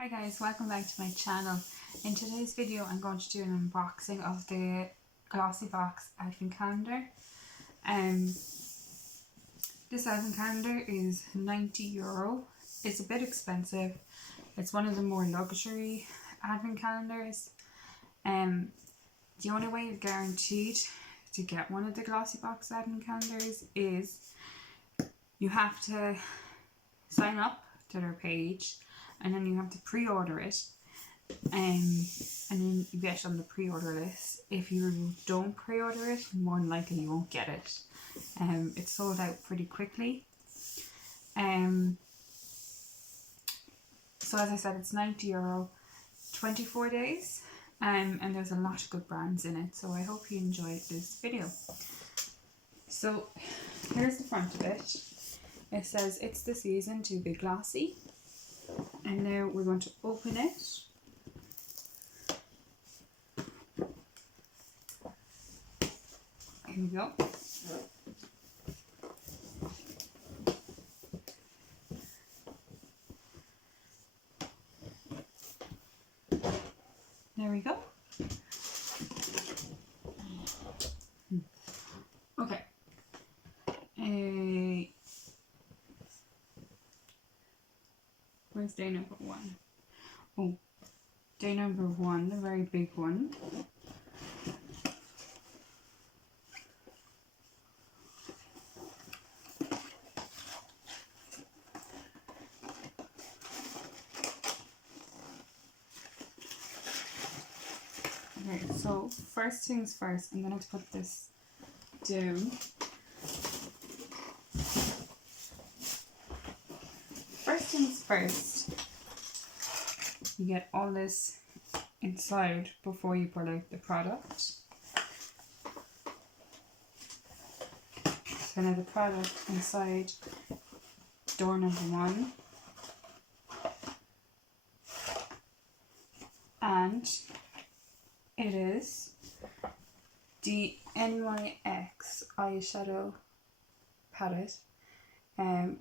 Hi guys, welcome back to my channel. In today's video I'm going to do an unboxing of the Glossy Box advent calendar. This advent calendar is €90. It's a bit expensive. It's one of the more luxury advent calendars. The only way you're guaranteed to get one of the Glossy Box advent calendars is you have to sign up to their page, and then you have to pre-order it, and then you get on the pre-order list. If you don't pre-order it, more than likely you won't get it. It's sold out pretty quickly. So as I said, it's €90, 24 days, and there's a lot of good brands in it, so I hope you enjoyed this video. So here's the front of it. It says it's the season to be glossy. And now we're going to open it. Here we go. There we go. Okay. Where's day number 1? Oh, day number 1, the very big one. Okay, so first things first, I'm going to put this down. First things first, you get all this inside before you pull out the product. So now the product inside door number 1, and it is the NYX eyeshadow palette,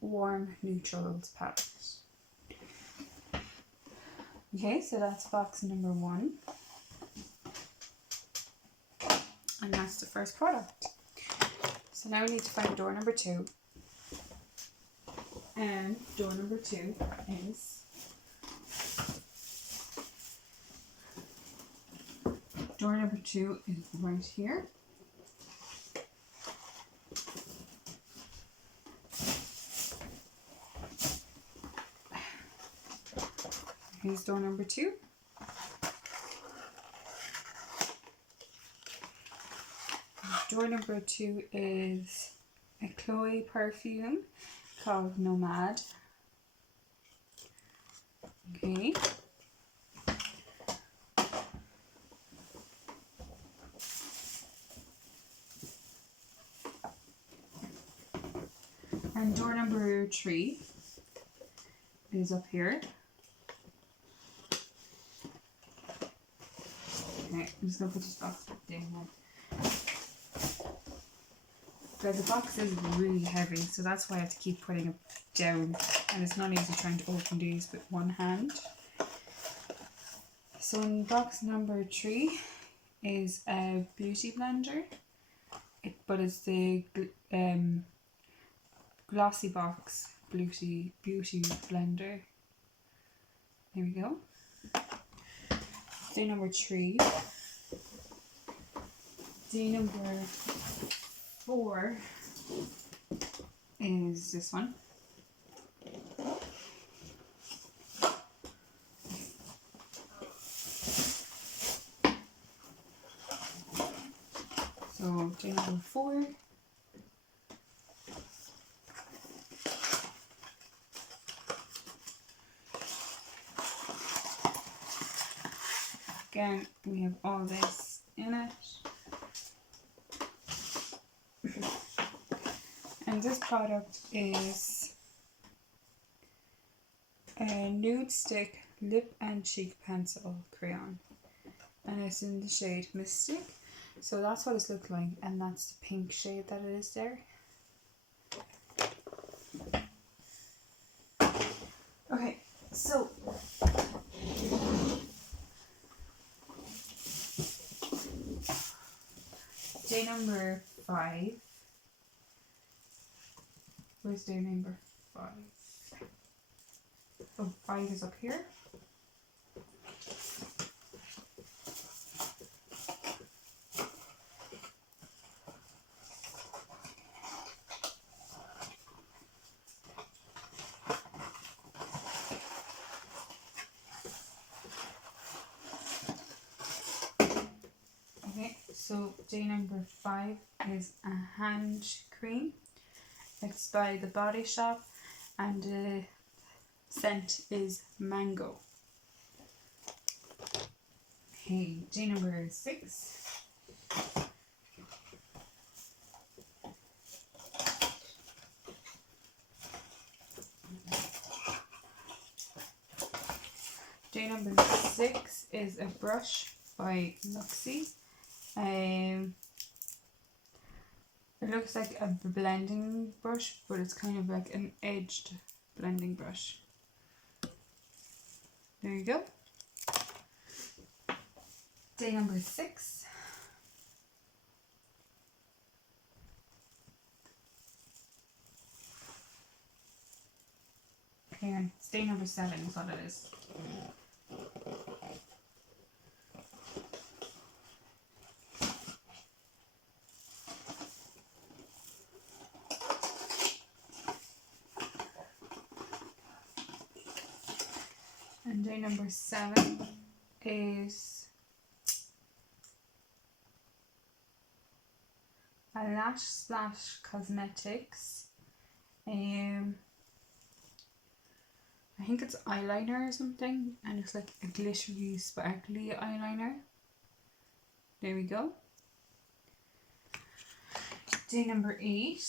warm neutrals palette. Okay, so that's box number 1, and that's the first product. So now we need to find door number 2, and door number 2 is right here. Here's door number 2. Door number 2 is a Chloe perfume called Nomad. Okay. And door number 3 is up here. Okay, I'm just going to put this box down now. So the box is really heavy, so that's why I have to keep putting it down. And it's not easy trying to open these with one hand. So in box number 3 is a beauty blender. But it's the Glossy Box beauty blender. There we go. Day number 3. Day number 4 is this one. So day number 4. Again, we have all this in it. And this product is a nude stick lip and cheek pencil crayon. And it's in the shade Mystic. So that's what it's looked like, and that's the pink shade that it is there. Okay, so day number 5. Where's day number 5? Oh, 5 is up here. Okay, so day number 5 is a hand cream. It's by The Body Shop and the scent is mango. Okay, day number 6. Day number 6 is a brush by Glossy. It looks like a blending brush, but it's kind of like an edged blending brush. There you go. Day number 6. Okay, it's day number 7 is what it is. And day number 7 is a Lash Splash Cosmetics. I think it's eyeliner or something, and it's like a glittery, sparkly eyeliner. There we go. Day number 8.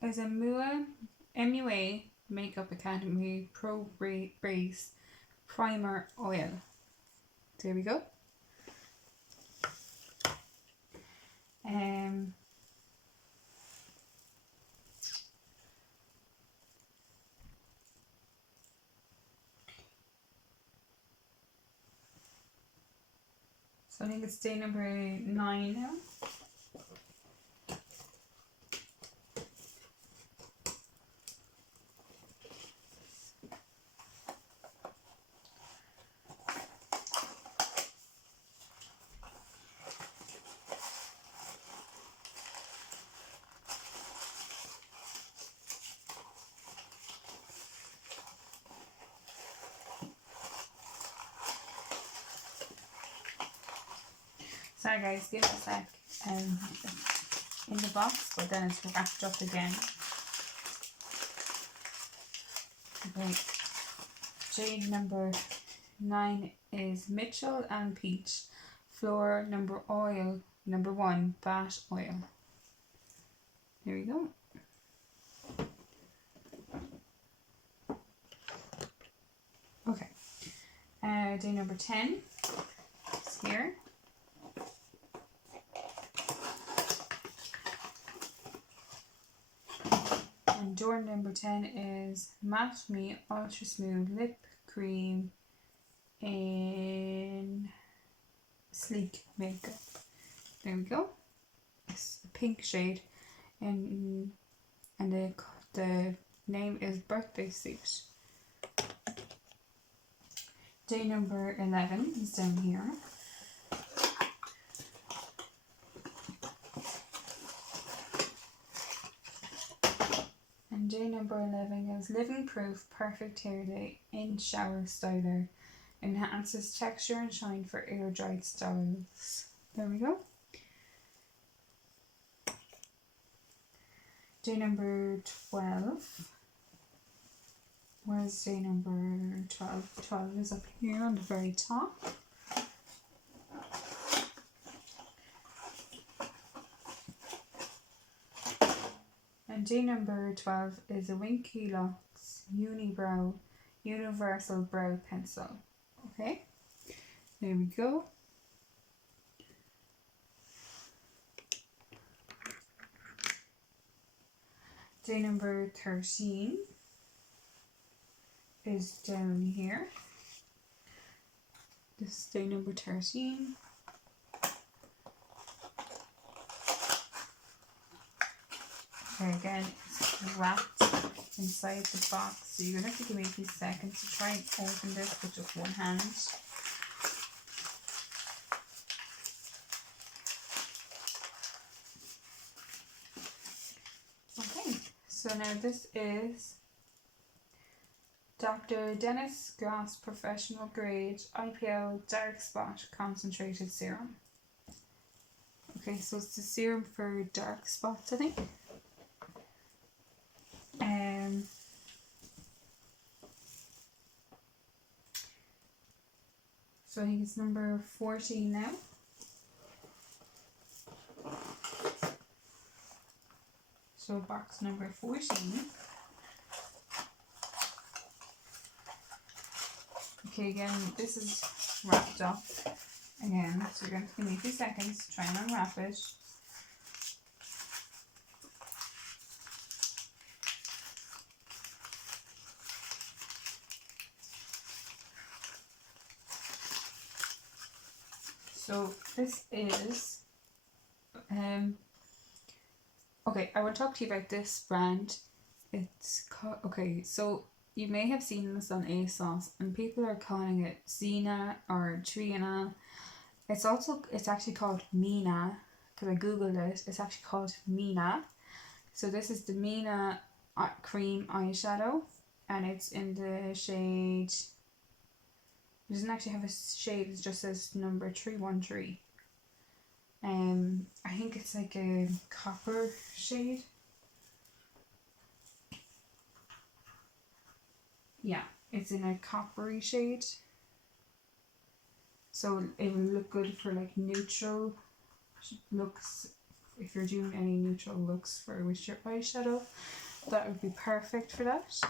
Is a MUA Makeup Academy Pro Base Primer Oil. There we go. So I think it's day number 9 now. Sorry guys, give it a sec. In the box, but then it's wrapped up again. Okay. Shade number 9 is Mitchell and Peach Floor number 1 Bash Oil. There we go. Okay. Day number 10 is here. And door number 10 is Matte Me Ultra Smooth Lip Cream in Sleek Makeup. There we go. It's a pink shade, and the name is Birthday Suit. Day number 11 is down here. And day number 11 is Living Proof Perfect Hair Day in Shower Styler. Enhances texture and shine for air dried styles. There we go. Day number 12. Where's day number 12? 12 is up here on the very top. And day number 12 is a Winky Locks Unibrow Universal Brow Pencil. Okay, there we go. Day number 13 is down here. This is day number 13. Okay, again, it's wrapped inside the box, so you're going to have to give me a few seconds to try and open this with just one hand. Okay, so now this is Dr. Dennis Gloss Professional Grade IPL Dark Spot Concentrated Serum. Okay, so it's the serum for dark spots, I think. So I think it's number 14 now. So box number 14. Okay, again, this is wrapped up again, so you're going to give me a few seconds to try and unwrap it. So this is, okay, I want to talk to you about this brand. It's called, okay, so you may have seen this on ASOS and people are calling it Zena or Triana. It's actually called Mina, because I googled it. It's actually called Mina. So this is the Mina cream eyeshadow, and it's in the shade, it doesn't actually have a shade, it just says number 313. I think it's like a copper shade. Yeah, it's in a coppery shade. So it will look good for like neutral looks. If you're doing any neutral looks with your eyeshadow, that would be perfect for that.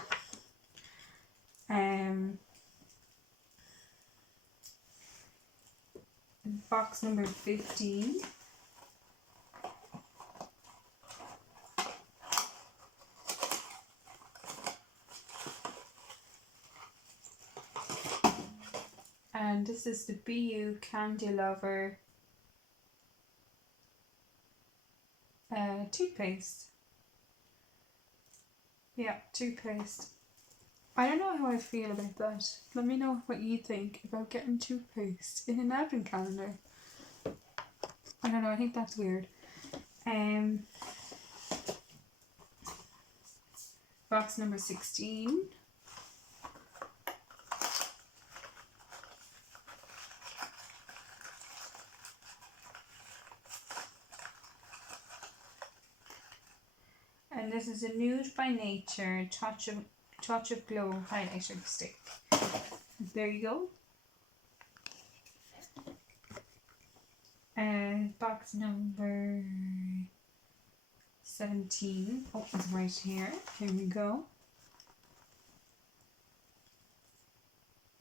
Box number 15. And this is the BU Candy Lover toothpaste. Yeah, toothpaste. I don't know how I feel about that. Let me know what you think about getting toothpaste in an advent calendar. I don't know, I think that's weird. Box number 16. And this is a Nude by Nature Touch of Glow highlighter stick. There you go. Box number 17 opens right here. Here we go.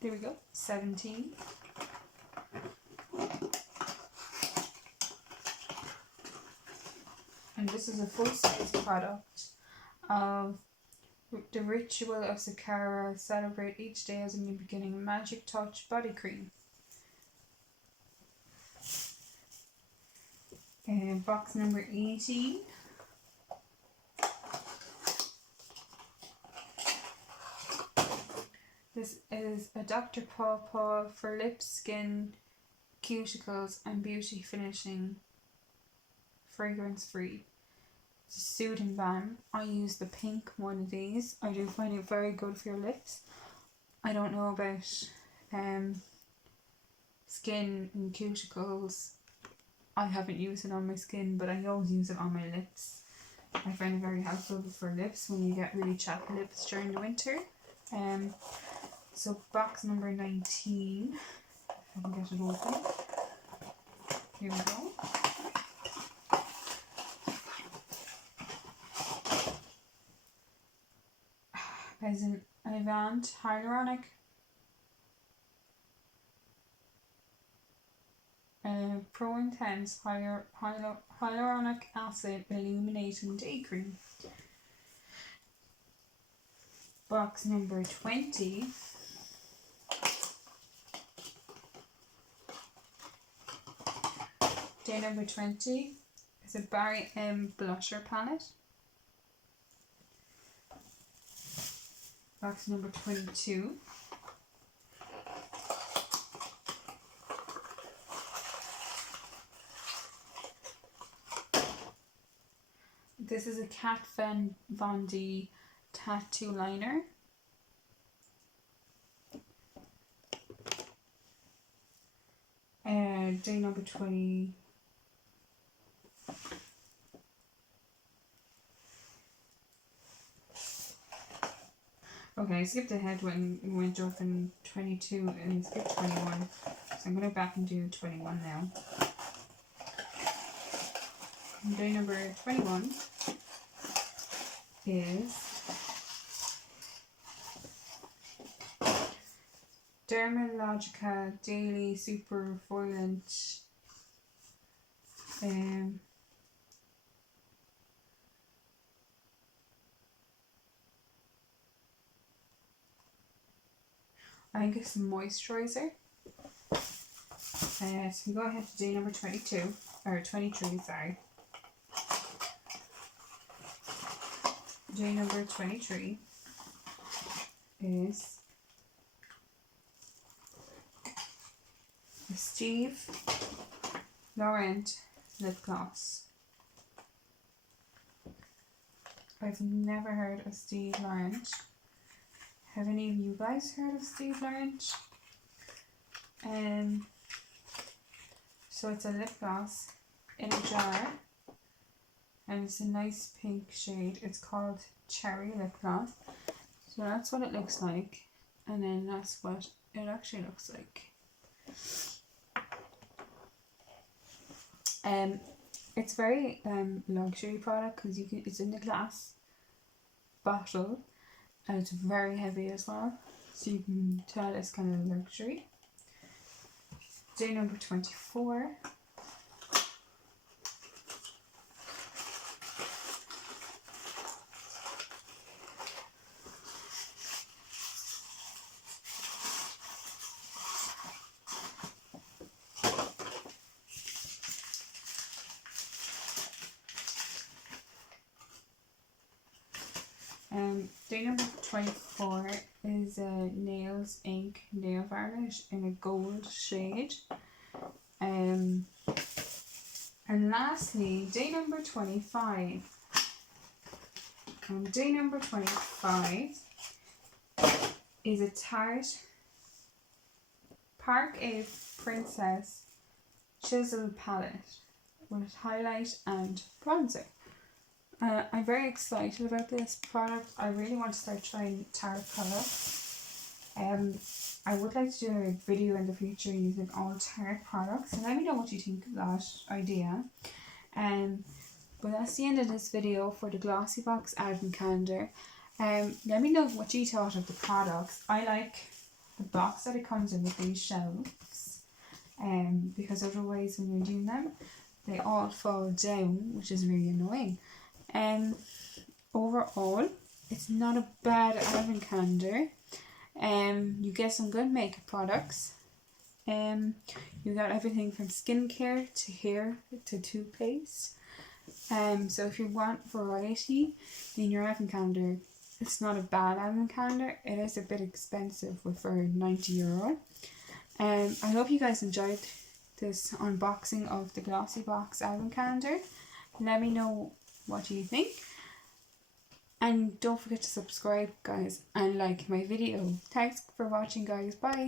There we go. 17. And this is a full-size product of the Ritual of Sakara. Celebrate each day as a new beginning. Magic Touch Body Cream. Box number 18. This is a Dr. Paw for lips, skin, cuticles and beauty finishing, fragrance free. It's a soothing balm. I use the pink one of these. I do find it very good for your lips. I don't know about skin and cuticles. I haven't used it on my skin, but I always use it on my lips. I find it very helpful for lips when you get really chapped lips during the winter. So box number 19, if I can get it open. Here we go. There's an Avant Hyaluronic Pro Intense Hyaluronic Acid Illuminating Day Cream. Box number 20 Day number 20 is a Barry M blusher palette. Box number 22. This is a Kat Von D tattoo liner. Day number 20. Okay, I skipped ahead when we went up in 22 and skipped 21. So I'm going to go back and do 21 now. Day number 21 is Dermalogica Daily Super Foilant I think it's a moisturizer. So we go ahead to day number 22 or 23, sorry. Day number 23 is the Steve Laurent lip gloss. I've never heard of Steve Laurent. Have any of you guys heard of Steve Laurent? So it's a lip gloss in a jar, and it's a nice pink shade. It's called Cherry Lip Gloss. So that's what it looks like, and then that's what it actually looks like. It's very luxury product because it's in the glass bottle, and it's very heavy as well, so you can tell it's kind of luxury. Day number 24. Day number 24 is a Nails Ink nail varnish in a gold shade. And lastly, day number 25. Day number 25 is a Tarte Park Ave Princess Chisel palette with highlight and bronzer. I'm very excited about this product. I really want to start trying Tarte products. I would like to do a video in the future using all Tarte products, and let me know what you think of that idea. But that's the end of this video for the Glossy Box Advent Calendar. Let me know what you thought of the products. I like the box that it comes in with these shelves, because otherwise when you're doing them, they all fall down, which is really annoying. Overall, it's not a bad advent calendar. You get some good makeup products. You got everything from skincare to hair to toothpaste. So if you want variety in your advent calendar, it's not a bad advent calendar. It is a bit expensive for €90. I hope you guys enjoyed this unboxing of the Glossy Box Advent Calendar. Let me know what you think, and don't forget to subscribe, guys, and like my video. Thanks for watching, guys. Bye.